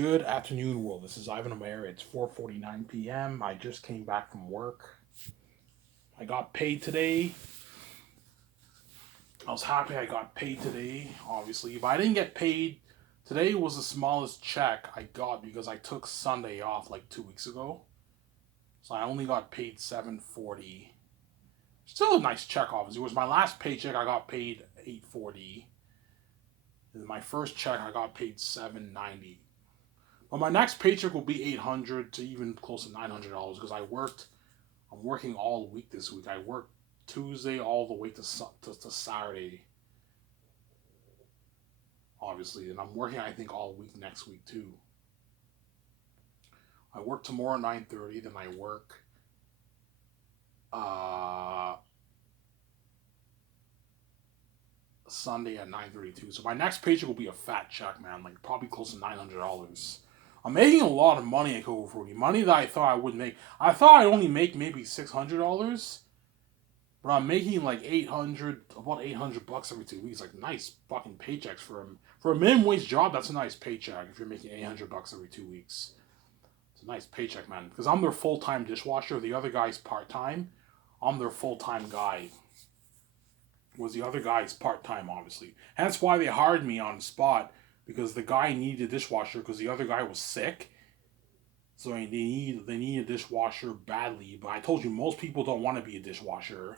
Good afternoon, world. This is Ivan Amir. It's 4:49 p.m. I just came back from work. I got paid today. I was happy I got paid today, obviously. But I didn't get paid. Today was the smallest check I got because I took Sunday off like 2 weeks ago. So I only got paid 740. Still a nice check, obviously. It was my last paycheck. I got paid 840. And my first check I got paid 790. But my next paycheck will be 800 to even close to $900 because I'm working all week this week. I worked Tuesday all the way to Saturday, obviously, and I'm working I think all week next week too. I work tomorrow at 9:30, then I work uh, Sunday at 9:32. So my next paycheck will be a fat check, man, like probably close to $900. I'm making a lot of money at Coco Fruity. Money that I thought I wouldn't make. I thought I'd only make maybe $600, but I'm making like about $800 every 2 weeks. Like nice fucking paychecks for a minimum wage job. That's a nice paycheck if you're making $800 every 2 weeks. It's a nice paycheck, man. Because I'm their full time dishwasher. The other guy's part time. I'm their full time guy. Was the other guy's part time, obviously. That's why they hired me on the spot. Because the guy needed a dishwasher because the other guy was sick. So they need a dishwasher badly. But I told you most people don't want to be a dishwasher.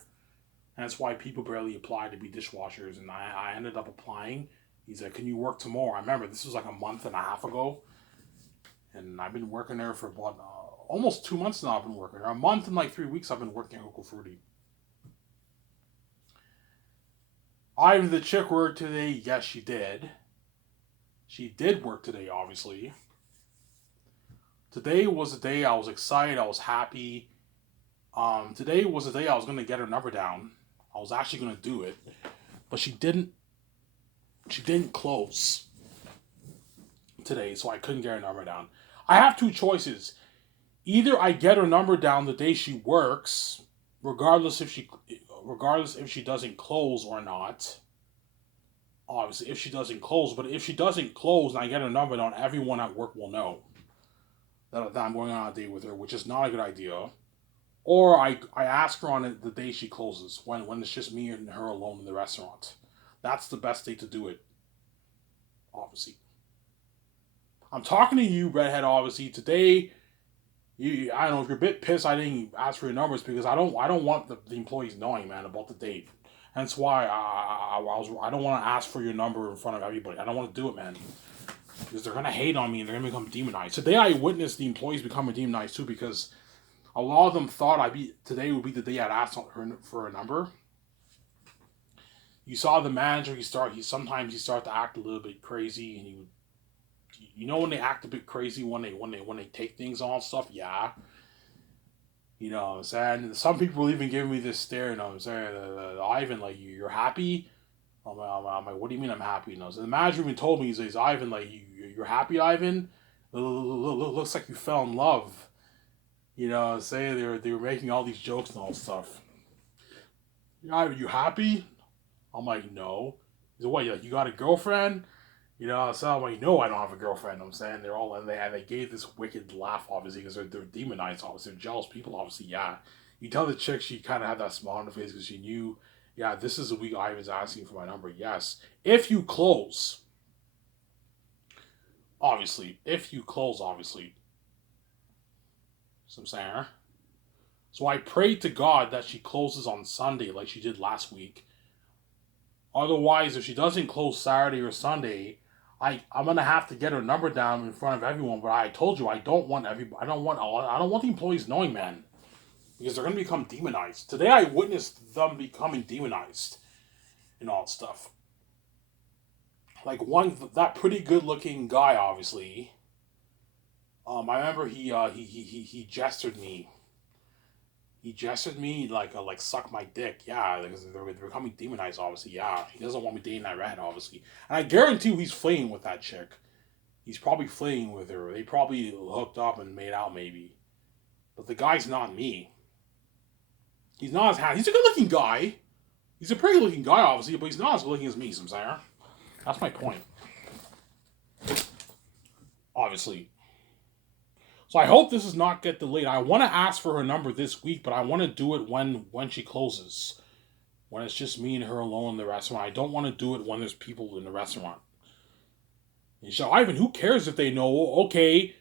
And that's why people barely apply to be dishwashers. And I ended up applying. He said, "Can you work tomorrow?" I remember this was like a month and a half ago. And I've been working there for about almost 2 months now. I've been working there. A month and like 3 weeks I've been working at Coco Fruity. Ivan, the chick worked today. Yes, she did. She did work today, obviously. Today was the day I was excited. I was happy. Today was the day I was going to get her number down. I was actually going to do it. But she didn't. She didn't close today, so I couldn't get her number down. I have two choices. Either I get her number down the day she works, regardless if she doesn't close or not. Obviously, if she doesn't close, but if she doesn't close and I get her number down, everyone at work will know that I'm going on a date with her, which is not a good idea. Or I ask her on the day she closes, when it's just me and her alone in the restaurant. That's the best day to do it, obviously. I'm talking to you, redhead, obviously. Today, I don't know if you're a bit pissed I didn't ask for your numbers because I don't want the employees knowing, man, about the date. That's why I don't want to ask for your number in front of everybody. I don't want to do it, man. Because they're going to hate on me and they're going to become demonized. Today I witnessed the employees becoming demonized too because a lot of them thought today would be the day I'd ask her for a number. You saw the manager, he sometimes start to act a little bit crazy and when they act a bit crazy when they take things on stuff, yeah. You know what I'm saying? Some people even giving me this stare, you know what I'm saying? Ivan, like, you're happy? I'm like, what do you mean I'm happy? You know, so the manager even told me, he says, Ivan, like, you're happy, Ivan? Looks like you fell in love. You know what I'm saying? They were making all these jokes and all stuff. Ivan, you happy? I'm like, no. He said, what, you got a girlfriend? You know, so I'm like, no, I don't have a girlfriend. I'm saying they gave this wicked laugh, obviously, because they're demonized, obviously. They're jealous people, obviously, yeah. You tell the chick she kind of had that smile on her face because she knew, yeah, this is the week Ivan's asking for my number. Yes. If you close, obviously. If you close, obviously. So I'm saying, huh? So I prayed to God that she closes on Sunday like she did last week. Otherwise, if she doesn't close Saturday or Sunday, I'm gonna have to get her number down in front of everyone. But I told you I don't want the employees knowing, man, because they're gonna become demonized. Today I witnessed them becoming demonized and all that stuff. Like that pretty good looking guy, obviously. I remember he gestured me. He gestured me like suck my dick, yeah, because they're becoming demonized, obviously, yeah. He doesn't want me dating that red, obviously, and I guarantee you he's fleeing with that chick. He's probably fleeing with her. They probably hooked up and made out, maybe. But the guy's not me. He's not as handsome. He's a good-looking guy. He's a pretty looking guy, obviously, but he's not as good looking as me, Samsara. That's my point. Obviously. obviously. So I hope this does not get delayed. I want to ask for her number this week, but I want to do it when she closes. When it's just me and her alone in the restaurant. I don't want to do it when there's people in the restaurant. And so, Ivan, who cares if they know? Okay,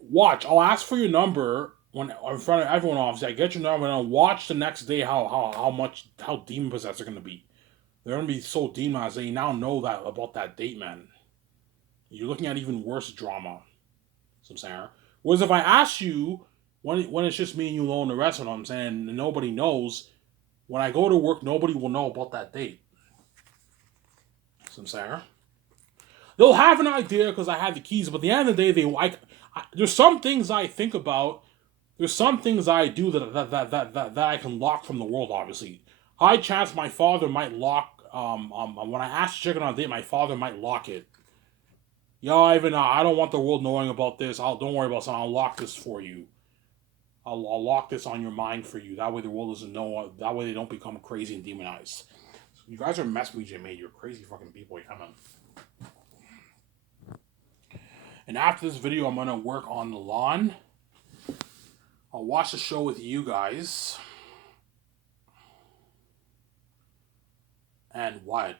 watch. I'll ask for your number when in front of everyone. Obviously, I get your number, and I'll watch the next day how demon possessed they're gonna be. They're gonna be so demonized. They now know that about that date, man. You're looking at even worse drama. So I'm saying. Whereas if I ask you when it's just me and you alone in the restaurant, I'm saying, and nobody knows. When I go to work, nobody will know about that date. So I'm saying. They'll have an idea because I have the keys, but at the end of the day, there's some things I think about. There's some things I do that I can lock from the world. Obviously, high chance my father might lock. When I ask to check it on a date, my father might lock it. Yo, Ivan, I don't want the world knowing about this. Don't worry about something. I'll lock this for you. I'll lock this on your mind for you. That way the world doesn't know. That way they don't become crazy and demonized. You guys are mess with made. You're crazy fucking people. Come on. And after this video, I'm going to work on the lawn. I'll watch the show with you guys. And what?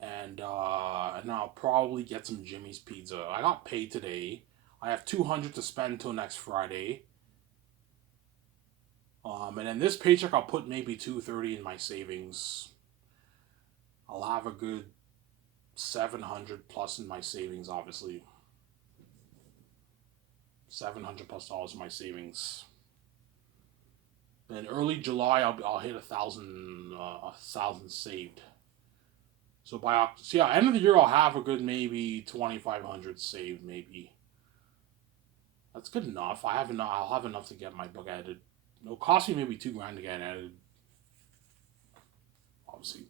And I'll probably get some Jimmy's Pizza. I got paid today. I have $200 to spend until next Friday. And then this paycheck, I'll put maybe $230 in my savings. I'll have a good $700 plus in my savings, obviously. $700 plus in my savings. In early July, I'll hit 1,000 saved. So end of the year, I'll have a good maybe 2,500 saved, maybe. That's good enough. I'll have enough to get my book edited. It'll cost me maybe $2,000 to get edited. Obviously.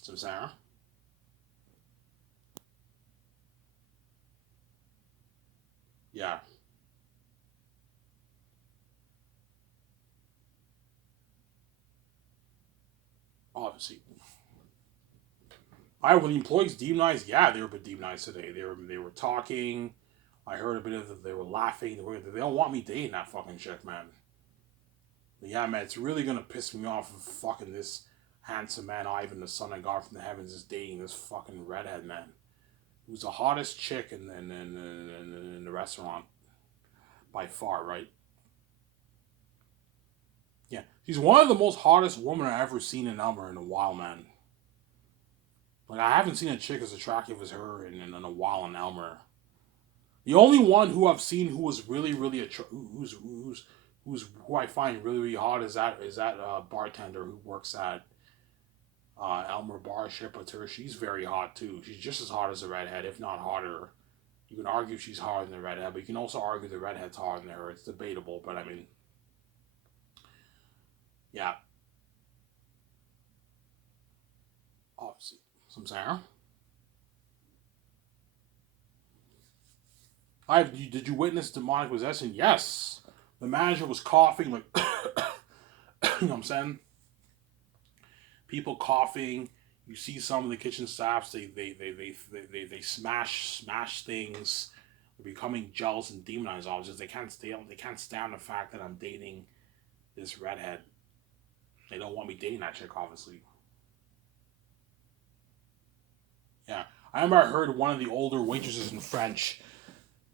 So Sarah. Yeah. Obviously. Were the employees demonized? Yeah, they were a bit demonized today. They were talking. I heard a bit of they were laughing. They don't want me dating that fucking chick, man. But yeah, man, it's really gonna piss me off if fucking this handsome man, Ivan, the son of God from the heavens, is dating this fucking redhead man. Who's the hottest chick in the restaurant. By far, right? Yeah. She's one of the most hottest women I've ever seen in Elmer in a while, man. Like, I haven't seen a chick as attractive as her in a while in Elmer. The only one who I've seen who was really, really who I find really, really hot is that bartender who works at Elmer Bar, Shipatur. She's very hot too. She's just as hot as the redhead, if not hotter. You can argue she's hotter than the redhead, but you can also argue the redhead's hotter than her. It's debatable, but I mean, yeah. Obviously, some Sarah. Did you witness demonic possession? Yes. The manager was coughing like, you know what I'm saying? People coughing. You see some of the kitchen staffs. They smash things. They're becoming jealous and demonized officers. They can't stand the fact that I'm dating this redhead. They don't want me dating that chick, obviously. Yeah, I remember I heard one of the older waitresses in French.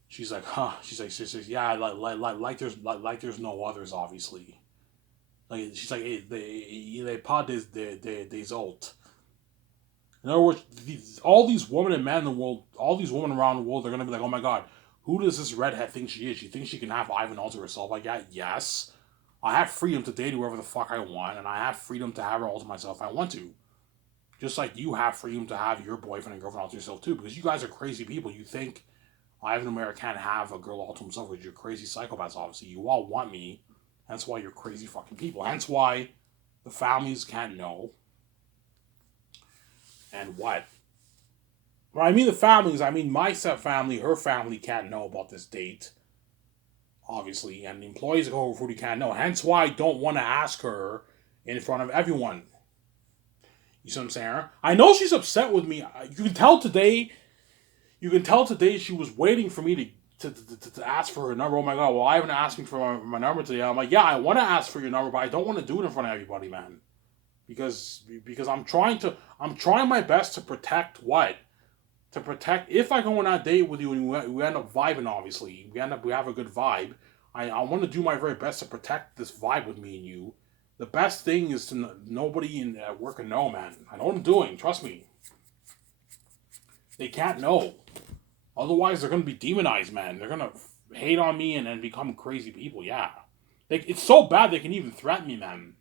She's like, huh? She's like, yeah, like there's no others, obviously. Like she's like, they pas des autres. In other words, all these women and men in the world, all these women around the world, are gonna be like, oh my god, who does this redhead think she is? She thinks she can have Ivan all to herself like that? Yes. I have freedom to date whoever the fuck I want, and I have freedom to have her all to myself if I want to. Just like you have freedom to have your boyfriend and girlfriend all to yourself too, because you guys are crazy people. You think Ivan O'Mara can't have a girl all to himself because you're crazy psychopaths, obviously. You all want me. That's why you're crazy fucking people. Hence why the families can't know. And what? When I mean the families, I mean my step family, her family can't know about this date. obviously, and the employees go over food he can't know. Hence why I don't want to ask her in front of everyone. You see what I'm saying? I know she's upset with me. You can tell today. You can tell today she was waiting for me to ask for her number. Oh my god! Well, I haven't asked me for my number today. I'm like, yeah, I want to ask for your number, but I don't want to do it in front of everybody, man. Because I'm trying my best to protect what to protect. If I go on that date with you and we end up vibing, obviously we have a good vibe. I want to do my very best to protect this vibe with me and you. The best thing is to nobody in at work can know, man. I know what I'm doing. Trust me. They can't know. Otherwise, they're gonna be demonized, man. They're gonna hate on me and become crazy people. Yeah, it's so bad they can even threaten me, man.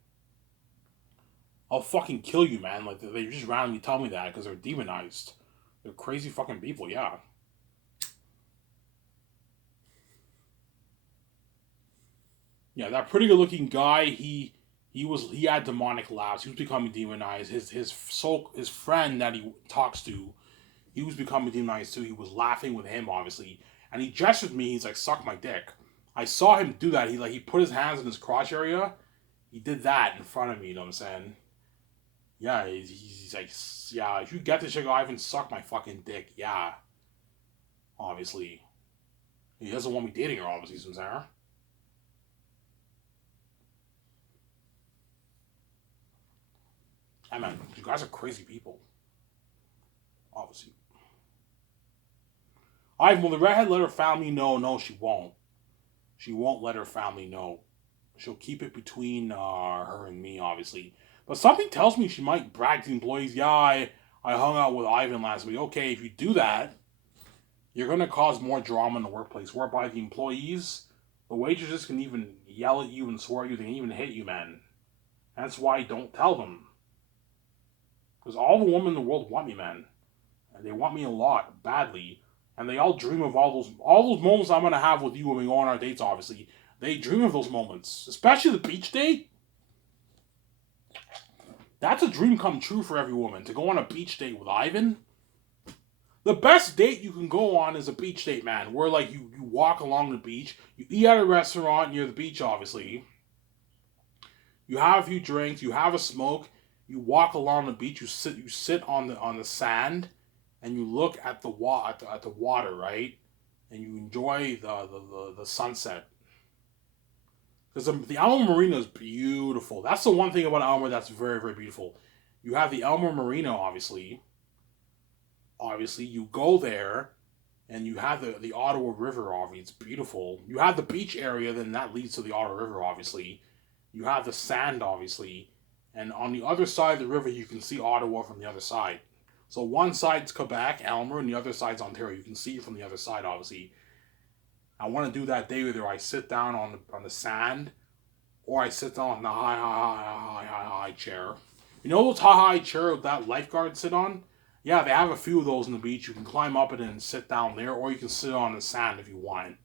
I'll fucking kill you, man. Like they just randomly tell me that because they're demonized. They're crazy fucking people. Yeah. Yeah, that pretty good looking guy. He had demonic laughs. He was becoming demonized. His friend that he talks to, he was becoming demonized too. He was laughing with him, obviously, and he gestured at me. He's like, "Suck my dick." I saw him do that. He put his hands in his crotch area. He did that in front of me. You know what I'm saying? Yeah, he's like, yeah. If you get this shit, go, Ivan, suck my fucking dick. Yeah, obviously, he doesn't want me dating her. Obviously, you know what I'm saying? Yeah, man, you guys are crazy people. Obviously, Ivan, will the redhead let her family know? No, she won't. She won't let her family know. She'll keep it between her and me, obviously. But something tells me she might brag to the employees. Yeah, I hung out with Ivan last week. Okay, if you do that, you're going to cause more drama in the workplace, whereby the employees, the waitresses can even yell at you and swear at you. They can even hit you, man. That's why I don't tell them. Because all the women in the world want me, man. And they want me a lot, badly. And they all dream of all those moments I'm going to have with you when we go on our dates, obviously. They dream of those moments. Especially the beach date. That's a dream come true for every woman. To go on a beach date with Ivan. The best date you can go on is a beach date, man. Where like you walk along the beach, you eat at a restaurant near the beach, obviously. You have a few drinks, you have a smoke, you walk along the beach, you sit on the sand, and you look at the water, right? And you enjoy the sunset. Because the Elmer Marina is beautiful. That's the one thing about Elmer that's very, very beautiful. You have the Elmer Marina, obviously. Obviously, you go there, and you have the Ottawa River, obviously. It's beautiful. You have the beach area, then that leads to the Ottawa River, obviously. You have the sand, obviously. And on the other side of the river, you can see Ottawa from the other side. So one side's Quebec, Elmer, and the other side's Ontario. You can see it from the other side, obviously. I want to do that day whether I sit down on the sand or I sit down on the high chair. You know those high chair that lifeguards sit on? Yeah, they have a few of those on the beach. You can climb up it and sit down there, or you can sit on the sand if you want.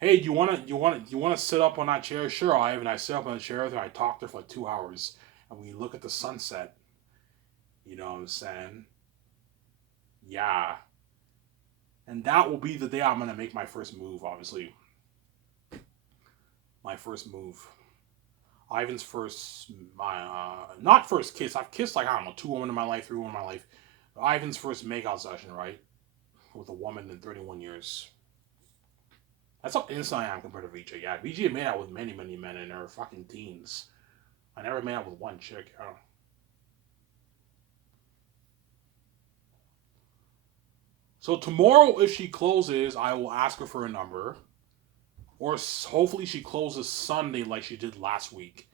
Hey, do you want to sit up on that chair? Sure, Ivan. I sit up on the chair and I talk there for like 2 hours, and we look at the sunset. You know what I'm saying? Yeah, and that will be the day I'm gonna make my first move. Obviously, my first move. Ivan's first, my not first kiss. I've kissed like I don't know 2 women in my life, 3 women in my life. Ivan's first makeout session, right, with a woman in 31 years. That's how innocent I am compared to VJ. Yeah, VJ made out with many, many men in her fucking teens. I never made out with one chick. So tomorrow, if she closes, I will ask her for a number. Or hopefully she closes Sunday like she did last week.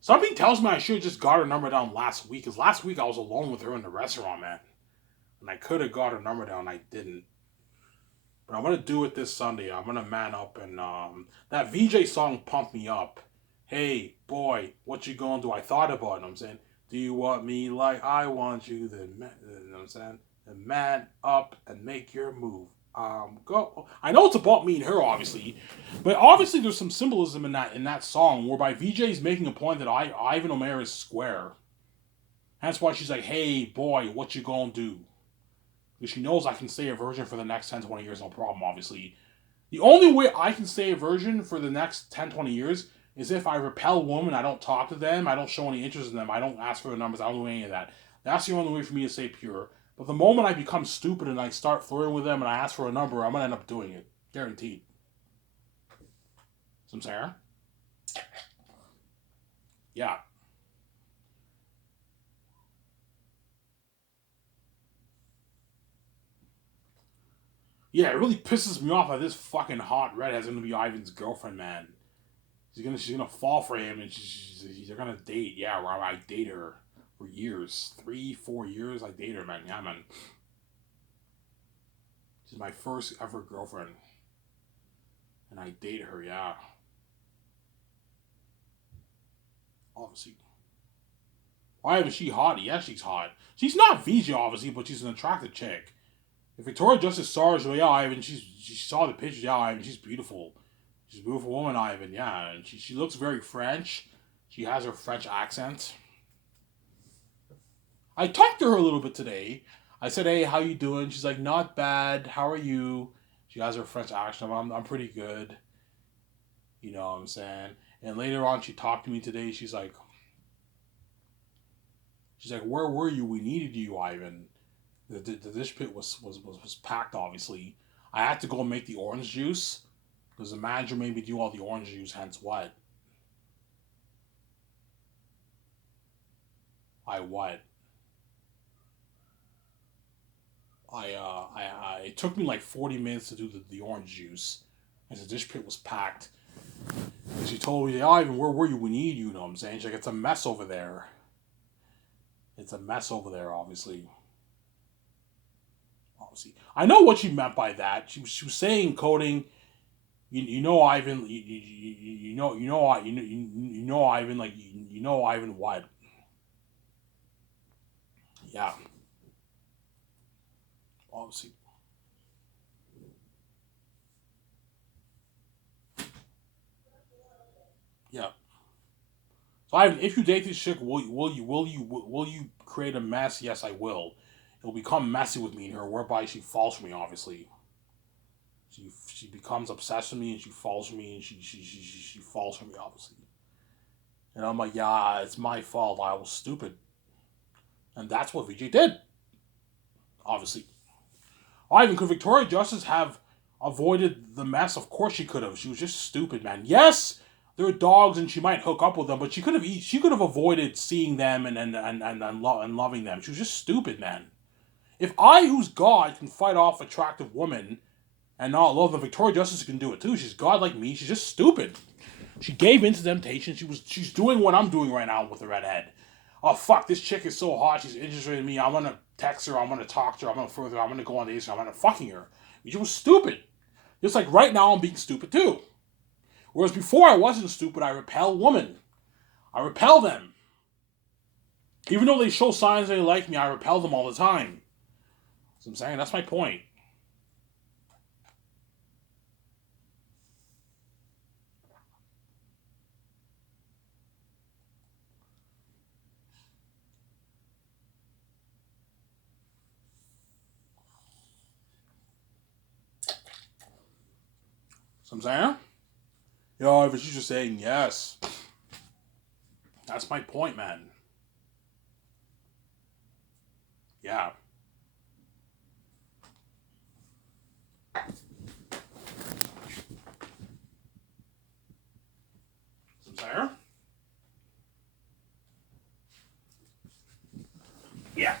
Something tells me I should have just got her number down last week. Because last week I was alone with her in the restaurant, man. And I could have got her number down. I didn't. But I'm going to do it this Sunday. I'm going to man up. And that VJ song pumped me up. Hey, boy, what you going to do? I thought about it. I'm saying, do you want me like I want you? Then, you know what I'm saying? Then man up and make your move. Go. I know it's about me and her, obviously, but obviously there's some symbolism in that song whereby VJ is making a point that Ivan Omer is square. That's why she's like, "Hey, boy, what you gonna do?" Because she knows I can stay a virgin for the next 10, 20 years, no problem, obviously. The only way I can stay a virgin for the next 10, 20 years is if I repel women, I don't talk to them, I don't show any interest in them, I don't ask for their numbers, I don't do any of that. That's the only way for me to stay pure. But the moment I become stupid and I start flirting with them and I ask for a number, I'm gonna end up doing it. Guaranteed. Some Sarah? Yeah. Yeah, it really pisses me off that this fucking hot redhead's gonna be Ivan's girlfriend, man. She's gonna fall for him, and they're gonna date. Yeah, well, I date her for years, 3, 4 years. I date her, man. Yeah, man. She's my first ever girlfriend, and I date her. Yeah, obviously. Why isn't she hot? Yeah, she's hot. She's not VJ, obviously, but she's an attractive chick. If Victoria Justice saw her, yeah, Ivan. She saw the pictures. Yeah, Ivan. She's beautiful. She's a beautiful woman, Ivan. Yeah, and she looks very French. She has her French accent. I talked to her a little bit today. I said, "Hey, how you doing?" She's like, "Not bad. How are you?" She has her French accent. I'm pretty good. You know what I'm saying? And later on, she talked to me today. She's like, "Where were you? We needed you, Ivan." The dish pit was packed. Obviously, I had to go make the orange juice because the manager made me do all the orange juice. Hence, what I what it took me like 40 minutes to do the orange juice, as the dish pit was packed. And she told me, "Oh, Ivan, where were you? We need you." You know what I'm saying? She's like, "It's a mess over there. It's a mess over there." Obviously, I know what she meant by that. She was saying, coding. You know, Ivan. You know Ivan. Like you know Ivan. What? Yeah, obviously. Yeah. So Ivan, if you date this chick, will you create a mess? Yes, I will. It'll become messy with me and her, whereby she falls for me. Obviously, she becomes obsessed with me and she falls for me and she falls for me. Obviously, and I'm like, yeah, it's my fault. I was stupid, and that's what VJ did. Obviously, Ivan, could Victoria Justice have avoided the mess? Of course she could have. She was just stupid, man. Yes, they're dogs and she might hook up with them, but she could have avoided seeing them and loving them. She was just stupid, man. If I, who's God, can fight off attractive women and not love them, Victoria Justice can do it too. She's God like me. She's just stupid. She gave in to temptation. She's doing what I'm doing right now with the redhead. Oh fuck, this chick is so hot. She's interested in me. I'm gonna text her. I'm gonna talk to her. I'm gonna further. I'm gonna go on dates. I'm gonna fucking her. She was stupid. Just like right now, I'm being stupid too. Whereas before, I wasn't stupid. I repel women. I repel them. Even though they show signs they like me, I repel them all the time. So I'm saying that's my point. So I'm saying, yo, if she's just saying yes, that's my point, man. Yeah. So I'm saying, yeah.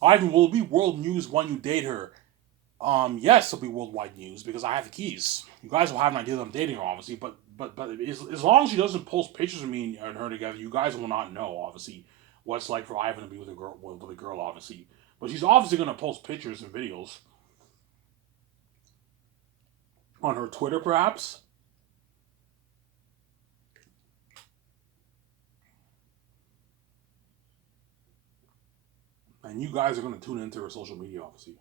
Ivan, will it be world news when you date her? Yes, it'll be worldwide news because I have the keys. You guys will have an idea that I'm dating her, obviously, but as long as she doesn't post pictures of me and her together, you guys will not know, obviously, what it's like for Ivan to be with a girl, obviously. But she's obviously gonna post pictures and videos on her Twitter, perhaps, and you guys are gonna tune into her social media, obviously.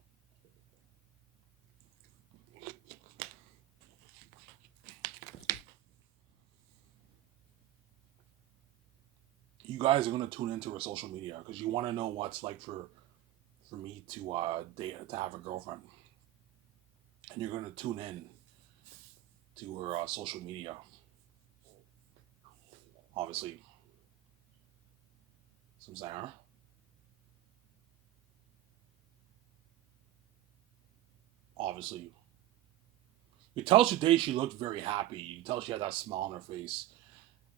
You guys are gonna tune into her social media because you want to know what's like for me to date to have a girlfriend. and you're gonna tune in to her social media. Obviously, some Sarah. Obviously, you tell today she looked very happy. You tell she had that smile on her face.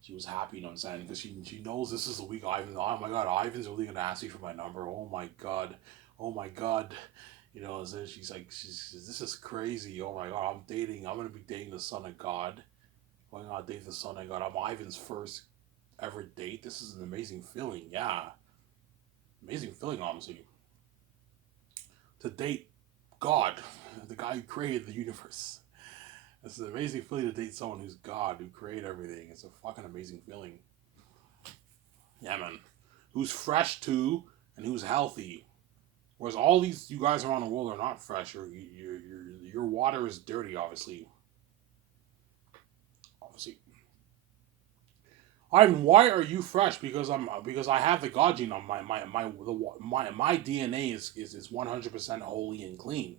She was happy, you know what I'm saying? Because she knows this is the week Ivan. Oh my God, Ivan's really gonna ask me for my number. Oh my God, oh my God. You know, so she's like, this is crazy. Oh my God, I'm dating. I'm gonna be dating the son of God. Going on a date with the son of God. I'm Ivan's first ever date. This is an amazing feeling. Yeah, amazing feeling, honestly. To date God, the guy who created the universe. It's an amazing feeling to date someone who's God, who created everything. It's a fucking amazing feeling. Yeah, man. Who's fresh too, and who's healthy. Whereas all these you guys around the world are not fresh. Your water is dirty, obviously. Obviously. Ivan, why are you fresh? Because I have the God gene on my DNA is 100% holy and clean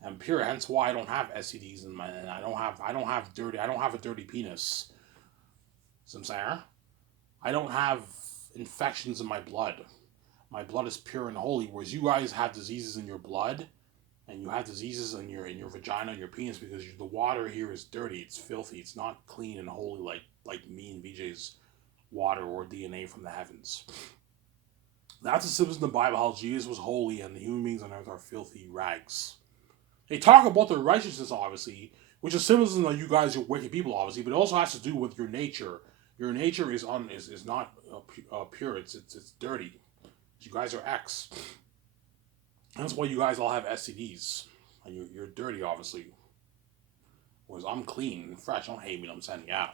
and pure. Hence why I don't have STDs in my and I don't have a dirty penis. Some saying I don't have infections in my blood. My blood is pure and holy, whereas you guys have diseases in your blood, and you have diseases in your vagina and your penis because the water here is dirty. It's filthy. It's not clean and holy like me and VJ's water or DNA from the heavens. That's the symbols in the Bible how Jesus was holy and the human beings on earth are filthy rags. They talk about their righteousness, obviously, which is symbolism that you guys are wicked people, obviously, but it also has to do with your nature. Your nature is not pure. It's dirty. You guys are X. That's why you guys all have STDs. And you're dirty, obviously. Whereas I'm clean and fresh. Don't hate me, I'm saying, yeah.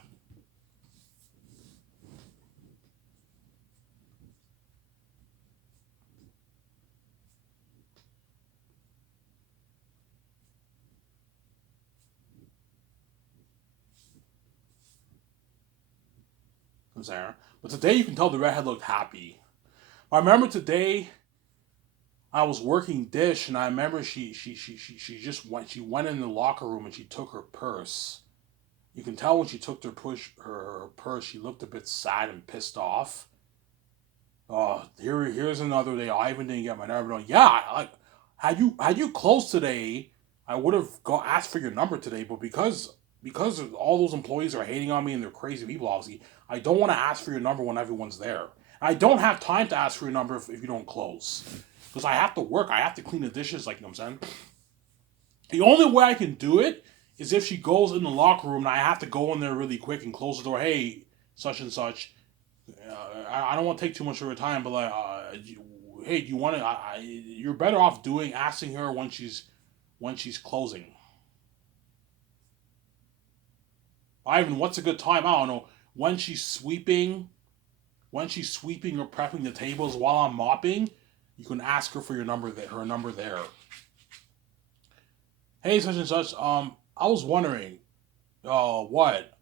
I'm saying. But today you can tell the redhead looked happy. I remember today I was working dish and I remember she went in the locker room and she took her purse. You can tell when she took her purse, she looked a bit sad and pissed off. Oh, here's another day. Ivan didn't get my number. No, yeah, like had you closed today, I would have asked for your number today. But because all those employees are hating on me and they're crazy people, obviously, I don't want to ask for your number when everyone's there. I don't have time to ask for your number if you don't close, because I have to work. I have to clean the dishes. Like, you know what I'm saying. The only way I can do it is if she goes in the locker room and I have to go in there really quick and close the door. Hey, such and such. I don't want to take too much of her time, but like, hey, do you want to? You're better off asking her when she's closing. Ivan, what's a good time? I don't know. When she's sweeping, or prepping the tables while I'm mopping, you can ask her for her number there. Hey, such and such. I was wondering, what?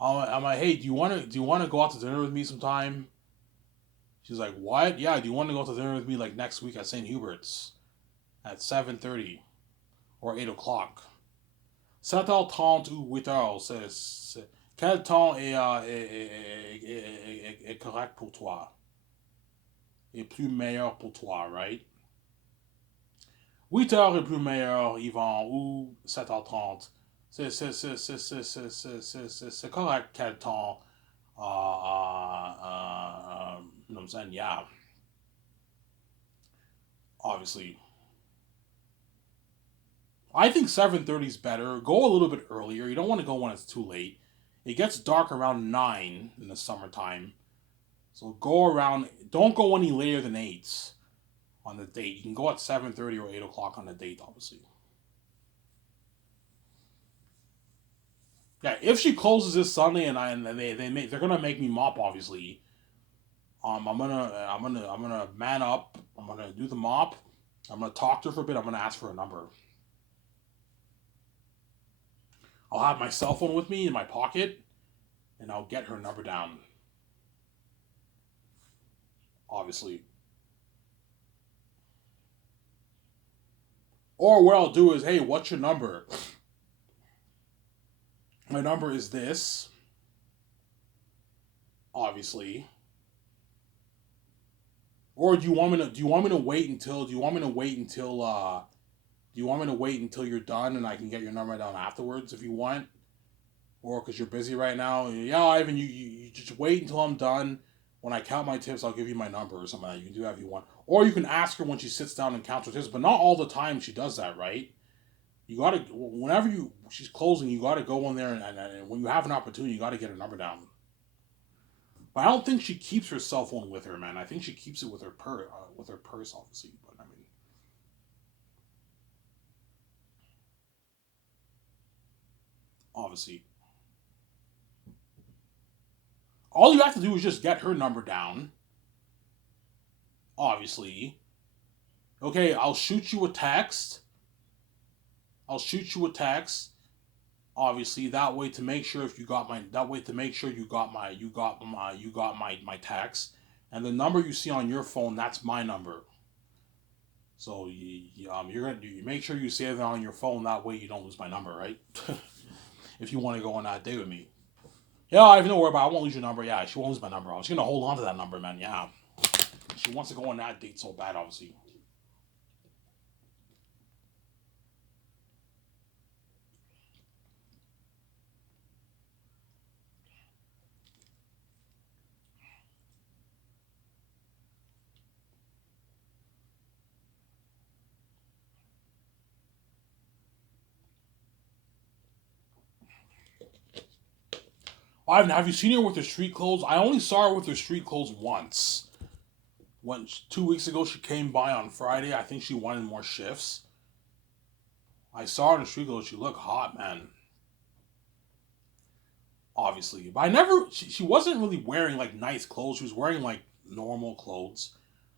I'm like, hey, do you want to go out to dinner with me sometime? She's like, what? Yeah, do you want to go to dinner with me like next week at St. Hubert's at 7:30 or 8 o'clock? 7h30 ou 8h, quel temps est correct pour toi? Est plus meilleur pour toi, right? 8h est plus meilleur, Yvan, ou 7h30. C'est correct quel temps. You know what I'm saying? Yeah. Obviously. I think 7:30 is better. Go a little bit earlier. You don't want to go when it's too late. It gets dark around 9 in the summertime. So go around. Don't go any later than 8 on the date. You can go at 7:30 or 8 o'clock on the date, obviously. Yeah, if she closes this Sunday and they're gonna make me mop, obviously. I'm gonna man up. I'm gonna do the mop. I'm gonna talk to her for a bit. I'm gonna ask for a number. I'll have my cell phone with me in my pocket, and I'll get her number down. Obviously. Or what I'll do is, hey, what's your number? My number is this, obviously. Or do you want me to wait until do you want me to wait until you're done and I can get your number down afterwards if you want? Or because you're busy right now? Yeah, Ivan, you just wait until I'm done. When I count my tips, I'll give you my number or something like that. You can do that if you want. Or you can ask her when she sits down and counts her tips, but not all the time she does that, right? You gotta, whenever she's closing, you gotta go in there and when you have an opportunity, you gotta get her number down. But I don't think she keeps her cell phone with her, man. I think she keeps it with her purse, obviously. But I mean, obviously, all you have to do is just get her number down. Obviously, okay. I'll shoot you a text. I'll shoot you a text. Obviously, that way to make sure if you got my that way to make sure you got my text, and the number you see on your phone, that's my number. So you're gonna you make sure you save it on your phone. That way you don't lose my number, right? If you want to go on that date with me. Yeah, I have no worry about. I won't lose your number. Yeah, she won't lose my number. She's gonna hold on to that number, man. Yeah, she wants to go on that date so bad, obviously. Ivan, have you seen her with her street clothes? I only saw her with her street clothes once. When 2 weeks ago she came by on Friday, I think she wanted more shifts. I saw her in the street clothes. She looked hot, man. Obviously, but I never. She wasn't really wearing like nice clothes. She was wearing like normal clothes.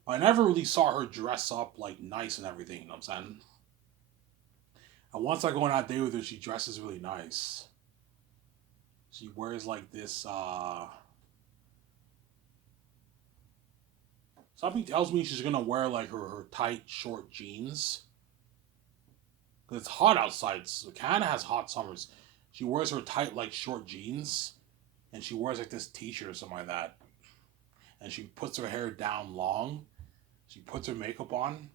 I never really saw her dress up like nice and everything. You know what I'm saying? And once I go on that date with her, she dresses really nice. She wears like this. Something tells me she's gonna wear like her tight short jeans. Cause it's hot outside. So Canada has hot summers. She wears her tight like short jeans, and she wears like this t-shirt or something like that. And she puts her hair down long. She puts her makeup on.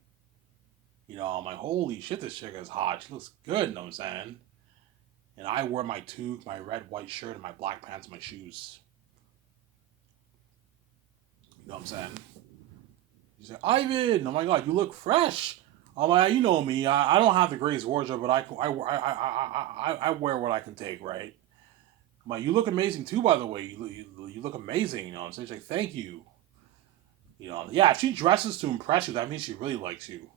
I'm like, holy shit, this chick is hot. She looks good. You know what I'm saying? And I wear my toque, my red white shirt, and my black pants, and my shoes. You know what I'm saying? You say, Ivan, oh my god, you look fresh. I'm like, you know me. I don't have the greatest wardrobe, but I wear what I can take, right? I'm like, you look amazing too, by the way. You look amazing. You know what I'm saying? She's like, thank you. Yeah. If she dresses to impress you, that means she really likes you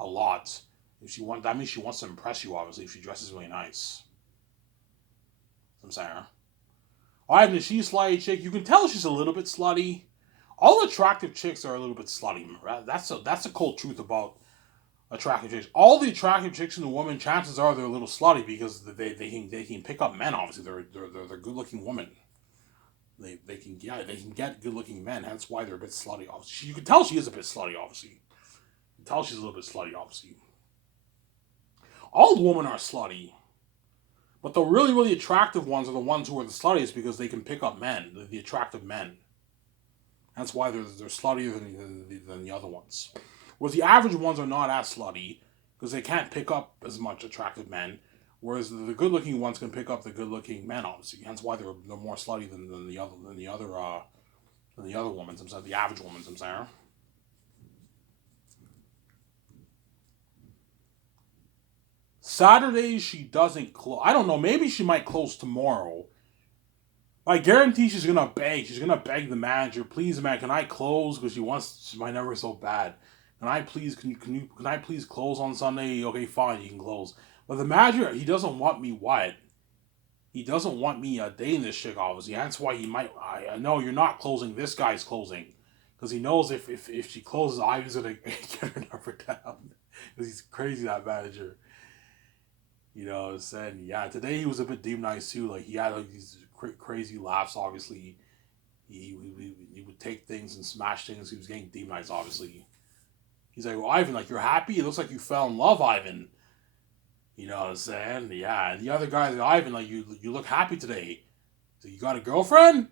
a lot. If she want, that means she wants to impress you. Obviously, if she dresses really nice. I'm saying. Ivan, is she a slutty chick? You can tell she's a little bit slutty. All attractive chicks are a little bit slutty. Right? That's a cold truth about attractive chicks. All the attractive chicks in the woman, chances are they're a little slutty because they can pick up men. Obviously, they're good looking women. They can get good looking men. That's why they're a bit slutty. Obviously, you can tell she is a bit slutty. Obviously, you can tell she's a little bit slutty. Obviously, all women are slutty, but the really really attractive ones are the ones who are the sluttiest because they can pick up men, the attractive men. That's why they're sluttier than the other ones. Whereas the average ones are not as slutty because they can't pick up as much attractive men. Whereas the good looking ones can pick up the good looking men, obviously. Hence why they're more slutty than the other women. Sometimes the average women. I'm saying. Saturdays she doesn't close. I don't know. Maybe she might close tomorrow. I guarantee she's gonna beg. She's gonna beg the manager, please, man, can I close? Because my number is so bad. Can I please, can I please close on Sunday? Okay, fine, you can close. But the manager, he doesn't want me what? He doesn't want me dating this chick, obviously. That's why he might. I know you're not closing. This guy's closing because he knows if she closes, Ivy's gonna get her number down. Because he's crazy, that manager. Saying yeah. Today he was a bit deep nice too. Like he had like these crazy laughs. Obviously, he would take things and smash things. He was getting deep nice, obviously. He's like, well, Ivan, like, you're happy? It looks like you fell in love, Ivan. You know what I'm saying? Yeah. And the other guy's like, Ivan, like, you look happy today. So you got a girlfriend?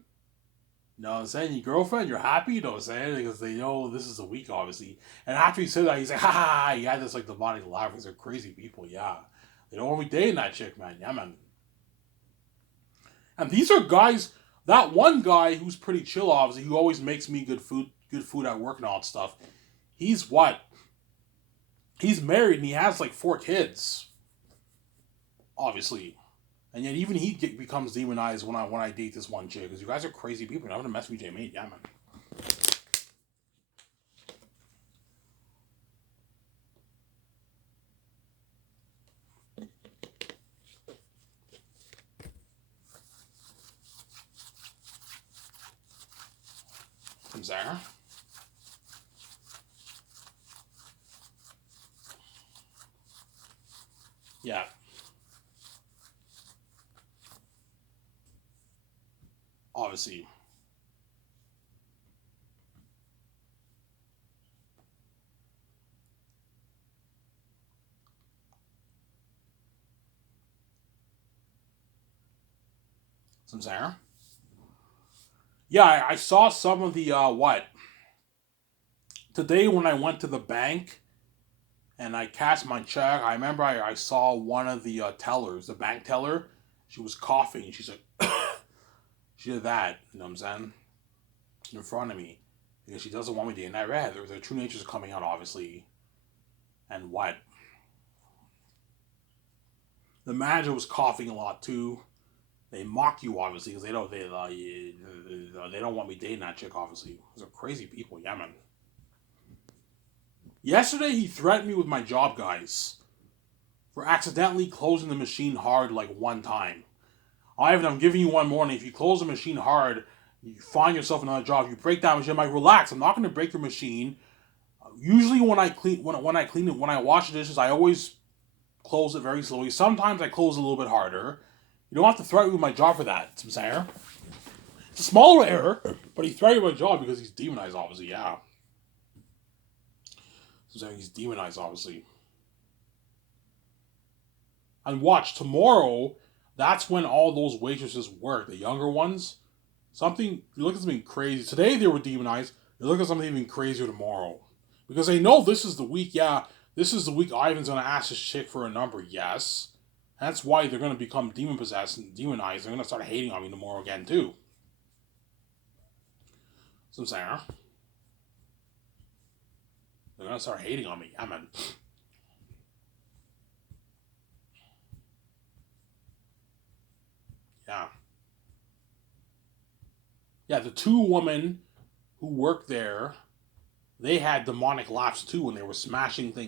You know what I'm saying? Your girlfriend, you're happy? You know what I'm saying? Because they know this is a week, obviously. And after he said that, he's like, ha ha ha. He had this, like, demonic laugh. They're crazy people, yeah. They don't want me dating that chick, man. Yeah, man. And these are guys, that one guy who's pretty chill, obviously, who always makes me good food at work and all that stuff. He's what? He's married and he has like 4 kids, obviously. And yet even becomes demonized when I date this one chick. Because you guys are crazy people. I'm gonna mess with J-Mate. Yeah, man. From Zara. Yeah. Obviously. From Zara. Yeah, I saw some of the what? Today when I went to the bank and I cashed my check, I remember I saw one of the tellers, the bank teller. She was coughing. She's like, she did that. You know what I'm saying? In front of me because she doesn't want me to. And I read their true natures are coming out, obviously. And what? The manager was coughing a lot too. They mock you, obviously, because they don't want me dating that chick, obviously. Those are crazy people, yeah, man. Yesterday, he threatened me with my job, guys, for accidentally closing the machine hard like one time. Ivan, I'm giving you one warning. If you close the machine hard, you find yourself another job. You break down the machine. I'm like, relax. I'm not going to break your machine. Usually, when I clean it, when I wash the dishes, I always close it very slowly. Sometimes I close it a little bit harder. You don't have to threaten me with my job for that, Sam. It's a small error, but he threatened my job because he's demonized, obviously. Yeah, so he's demonized, obviously. And watch tomorrow. That's when all those waitresses work. The younger ones. Something you look at something crazy. Today they were demonized. You look at something even crazier tomorrow, because they know this is the week. Yeah, this is the week Ivan's gonna ask this chick for a number. Yes, that's why they're gonna become demon possessed and demonized. They're gonna start hating on me tomorrow again too. So I'm saying, huh? They're gonna start hating on me. I mean, yeah, yeah. The 2 women who worked there, they had demonic laughs too when they were smashing things